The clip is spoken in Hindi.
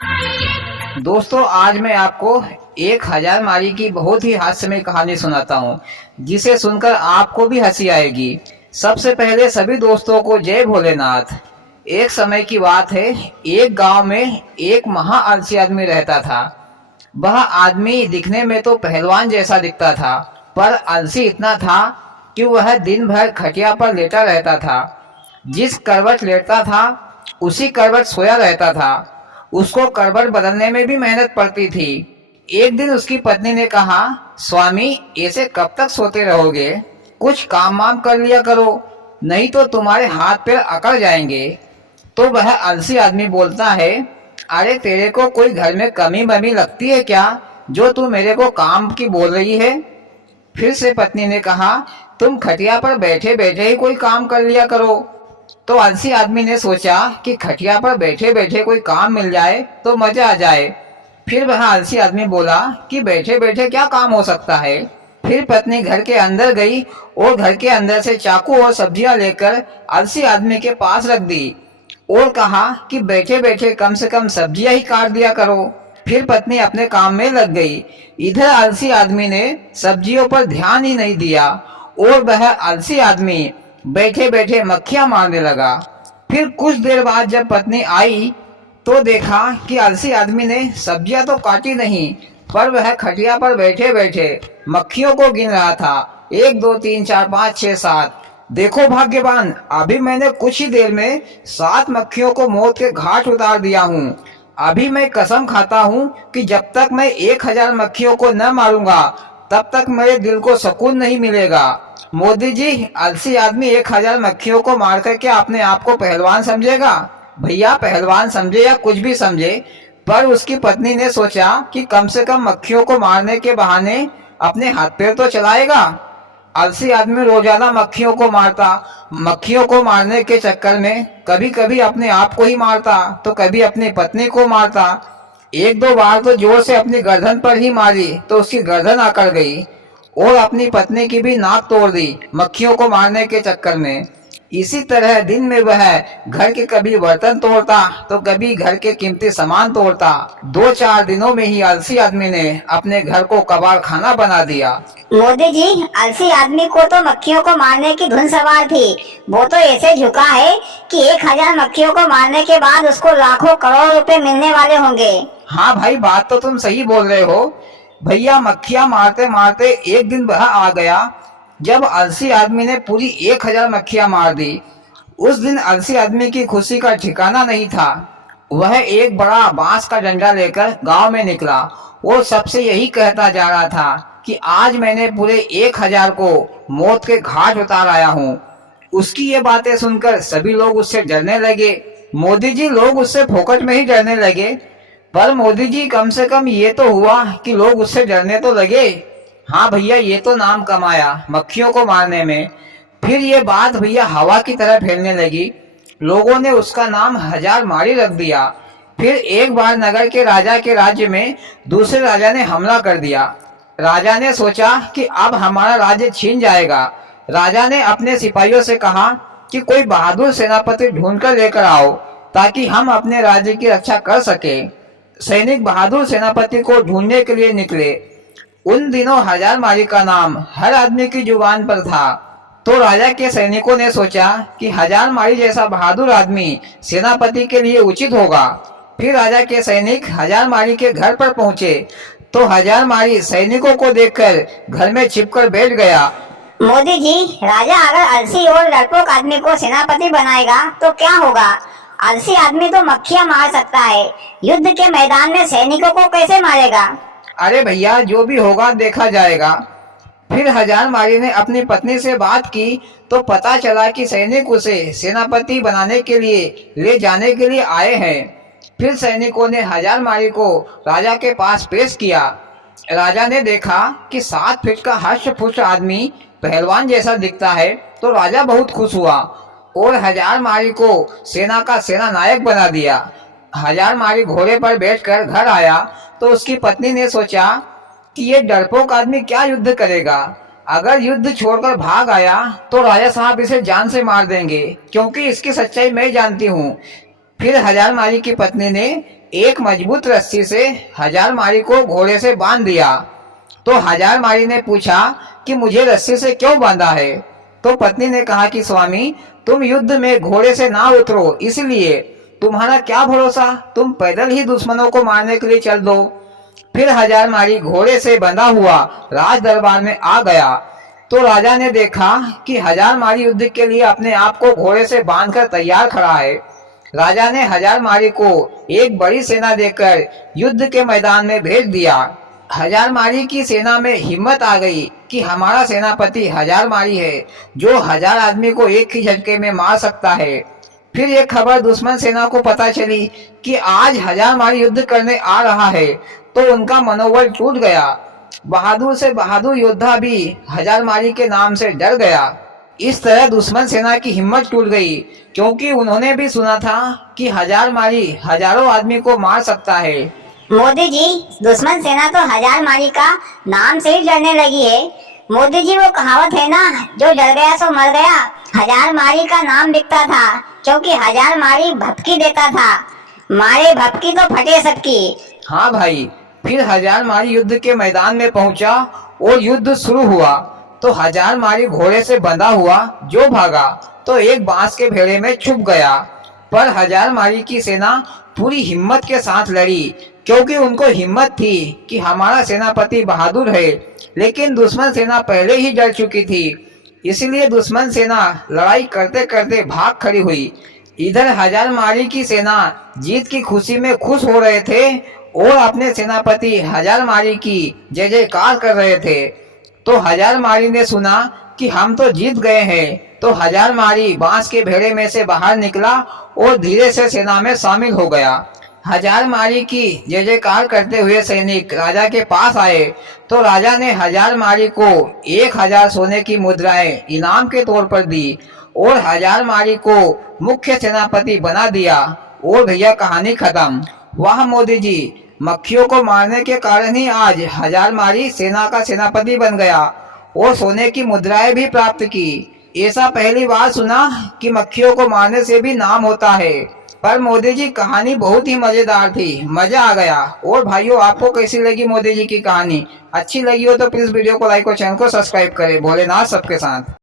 दोस्तों, आज मैं आपको एक हजार मारी की बहुत ही हास्यमय कहानी सुनाता हूँ, जिसे सुनकर आपको भी हंसी आएगी। सबसे पहले सभी दोस्तों को जय भोलेनाथ। एक समय की बात है, एक गांव में एक महा आलसी आदमी रहता था। वह आदमी दिखने में तो पहलवान जैसा दिखता था, पर आलसी इतना था कि वह दिन भर खटिया पर लेटा रहता था। जिस करवट लेटता था उसी करवट सोया रहता था। उसको करवट बदलने में भी मेहनत पड़ती थी। एक दिन उसकी पत्नी ने कहा, स्वामी, ऐसे कब तक सोते रहोगे? कुछ काम वाम कर लिया करो, नहीं तो तुम्हारे हाथ पैर अकड़ जाएंगे। तो वह आलसी आदमी बोलता है, अरे तेरे को कोई घर में कमी बमी लगती है क्या, जो तू मेरे को काम की बोल रही है? फिर से पत्नी ने कहा, तुम खटिया पर बैठे बैठे ही कोई काम कर लिया करो। तो आलसी आदमी ने सोचा कि खटिया पर बैठे बैठे कोई काम मिल जाए तो मजा आ जाए। फिर वह आलसी आदमी बोला कि बैठे बैठे क्या काम हो सकता है। फिर पत्नी घर के अंदर गई और घर के अंदर से चाकू और सब्जियां लेकर आलसी आदमी के पास रख दी और कहा कि बैठे बैठे कम से कम सब्जियां ही काट दिया करो। फिर पत्नी अपने काम में लग गई। इधर आलसी आदमी ने सब्जियों पर ध्यान ही नहीं दिया और वह आलसी आदमी बैठे बैठे मक्खियां मारने लगा। फिर कुछ देर बाद जब पत्नी आई तो देखा कि आलसी आदमी ने सब्जियां तो काटी नहीं, पर वह खटिया पर बैठे बैठे मक्खियों को गिन रहा था। 1 2 3 4 5 6 7। देखो भाग्यवान, अभी मैंने कुछ ही देर में 7 मक्खियों को मौत के घाट उतार दिया हूँ। अभी मैं कसम खाता हूँ कि जब तक मैं 1000 मक्खियों को न मारूंगा तब तक मेरे दिल को सुकून नहीं मिलेगा। मोदी जी, आलसी आदमी 1000 मक्खियों को मार कर क्या अपने आप को पहलवान समझेगा? भैया, पहलवान समझे या कुछ भी समझे, पर उसकी पत्नी ने सोचा कि कम से कम मक्खियों को मारने के बहाने अपने हाथ पैर तो चलाएगा। आलसी आदमी रोजाना मक्खियों को मारता। मक्खियों को मारने के चक्कर में कभी कभी अपने आप को ही मारता तो कभी अपनी पत्नी को मारता। 1 2 बार तो जोर से अपनी गर्दन पर ही मारी तो उसकी गर्दन आकर गई और अपनी पत्नी की भी नाक तोड़ दी मक्खियों को मारने के चक्कर में। इसी तरह दिन में वह घर के कभी बर्तन तोड़ता तो कभी घर के कीमती सामान तोड़ता। 2 4 दिनों में ही आलसी आदमी ने अपने घर को कबाड़ खाना बना दिया। मोदी जी, आलसी आदमी को तो मक्खियों को मारने की धुन सवार थी। वो तो ऐसे झुका है कि 1000 मक्खियों को मारने के बाद उसको लाखों करोड़ रुपए मिलने वाले होंगे। हाँ भाई, बात तो तुम सही बोल रहे हो भैया। मक्खियां मारते मारते एक दिन वह आ गया जब आलसी आदमी ने पूरी 1000 मक्खियां मार दी। उस दिन आलसी आदमी की खुशी का ठिकाना नहीं था। वह एक बड़ा बांस का डंडा लेकर गांव में निकला और सबसे यही कहता जा रहा था कि आज मैंने पूरे 1000 को मौत के घाट उतार आया हूँ। उसकी ये बातें सुनकर सभी लोग उससे डरने लगे। मोदी जी, लोग उससे फोकट में ही डरने लगे। पर मोदी जी, कम से कम ये तो हुआ कि लोग उससे डरने तो लगे। हाँ भैया, ये तो नाम कमाया मक्खियों को मारने में। फिर ये बात भैया हवा की तरह फैलने लगी। लोगों ने उसका नाम हजार मारी रख दिया। फिर एक बार नगर के राजा के राज्य में दूसरे राजा ने हमला कर दिया। राजा ने सोचा कि अब हमारा राज्य छीन जाएगा। राजा ने अपने सिपाहियों से कहा कि कोई बहादुर सेनापति ढूंढकर लेकर आओ ताकि हम अपने राज्य की रक्षा कर सके। सैनिक बहादुर सेनापति को ढूंढने के लिए निकले। उन दिनों हजार मारी का नाम हर आदमी की जुबान पर था। तो राजा के सैनिकों ने सोचा कि हजार मारी जैसा बहादुर आदमी सेनापति के लिए उचित होगा। फिर राजा के सैनिक हजार मारी के घर पर पहुंचे तो हजार मारी सैनिकों को देखकर घर में छिपकर बैठ गया। मोदी जी, राजा अगर आलसी और डरपोक आदमी को सेनापति बनाएगा तो क्या होगा? आलसी आदमी तो मक्खियां मार सकता है, युद्ध के मैदान में सैनिकों को कैसे मारेगा? अरे भैया, जो भी होगा देखा जाएगा। फिर हजार मारी ने अपनी पत्नी से बात की तो पता चला कि सैनिक उसे सेनापति बनाने के लिए ले जाने के लिए आए हैं। फिर सैनिकों ने हजार मारी को राजा के पास पेश किया। राजा ने देखा कि 7 फीट का हष्ट-पुष्ट आदमी पहलवान जैसा दिखता है तो राजा बहुत खुश हुआ और हजार मारी को सेना का सेना नायक बना दिया। हजार मारी घोड़े पर बैठकर घर आया तो उसकी पत्नी ने सोचा कि ये डरपोक आदमी क्या युद्ध करेगा। अगर युद्ध छोड़कर भाग आया तो राजा साहब इसे जान से मार देंगे, क्योंकि इसकी सच्चाई मैं जानती हूँ। फिर हजार मारी की पत्नी ने एक मजबूत रस्सी से हजारमारी को घोड़े से बांध दिया। तो हजारमारी ने पूछा कि मुझे रस्सी से क्यों बांधा है? तो पत्नी ने कहा कि स्वामी, तुम युद्ध में घोड़े से ना उतरो, इसलिए। तुम्हारा क्या भरोसा, तुम पैदल ही दुश्मनों को मारने के लिए चल दो। फिर हजारमारी घोड़े से बंधा हुआ राज दरबार में आ गया। तो राजा ने देखा कि हजारमारी युद्ध के लिए अपने आप को घोड़े से बांधकर तैयार खड़ा है। राजा ने हजारमारी को एक बड़ी सेना देकर युद्ध के मैदान में भेज दिया। हजारमारी की सेना में हिम्मत आ गई कि हमारा सेनापति हजारमारी है, जो 1000 आदमी को एक ही झटके में मार सकता है। फिर ये खबर दुश्मन सेना को पता चली कि आज हजारमारी युद्ध करने आ रहा है, तो उनका मनोबल टूट गया। बहादुर से बहादुर योद्धा भी हजारमारी के नाम से डर गया। इस तरह दुश्मन सेना की हिम्मत टूट गई, क्योंकि उन्होंने भी सुना था कि हजारमारी हजारों आदमी को मार सकता है। मोदी जी, दुश्मन सेना तो हजारमारी का नाम से ही डरने लगी है। मोदी जी, वो कहावत है ना, जो डर गया सो मर गया। हजारमारी का नाम बिकता था, क्योंकि हजारमारी भपकी देता था। मारे भपकी तो फटे सबकी। हाँ भाई, फिर हजारमारी युद्ध के मैदान में पहुंचा और युद्ध शुरू हुआ। तो हजारमारी घोड़े से बंधा हुआ जो भागा तो एक बांस के भेड़े में छुप गया। पर हजारमारी की सेना पूरी हिम्मत के साथ लड़ी, क्योंकि उनको हिम्मत थी कि हमारा सेनापति बहादुर है। लेकिन दुश्मन सेना पहले ही डर चुकी थी, इसलिए दुश्मन सेना लड़ाई करते करते भाग खड़ी हुई। इधर हजारमारी की सेना जीत की खुशी में खुश हो रहे थे और अपने सेनापति हजारमारी की जय जयकार कर रहे थे। तो हजारमारी ने सुना कि हम तो जीत गए हैं। तो हजारमारी बांस के भेड़े में से बाहर निकला और धीरे से सेना में शामिल हो गया। हजारमारी की जय जयकार करते हुए सैनिक राजा के पास आए। तो राजा ने हजारमारी को 1000 सोने की मुद्राएं इनाम के तौर पर दी और हजारमारी को मुख्य सेनापति बना दिया। और भैया, कहानी खत्म। वाह मोदी जी, मक्खियों को मारने के कारण ही आज हजारमारी सेना का सेनापति बन गया और सोने की मुद्राएं भी प्राप्त की। ऐसा पहली बार सुना कि मक्खियों को मारने से भी नाम होता है। पर मोदी जी, कहानी बहुत ही मजेदार थी, मजा आ गया। और भाइयों, आपको कैसी लगी मोदी जी की कहानी? अच्छी लगी हो तो प्लीज वीडियो को लाइक और चैनल को सब्सक्राइब करें। भोलेनाथ सबके साथ।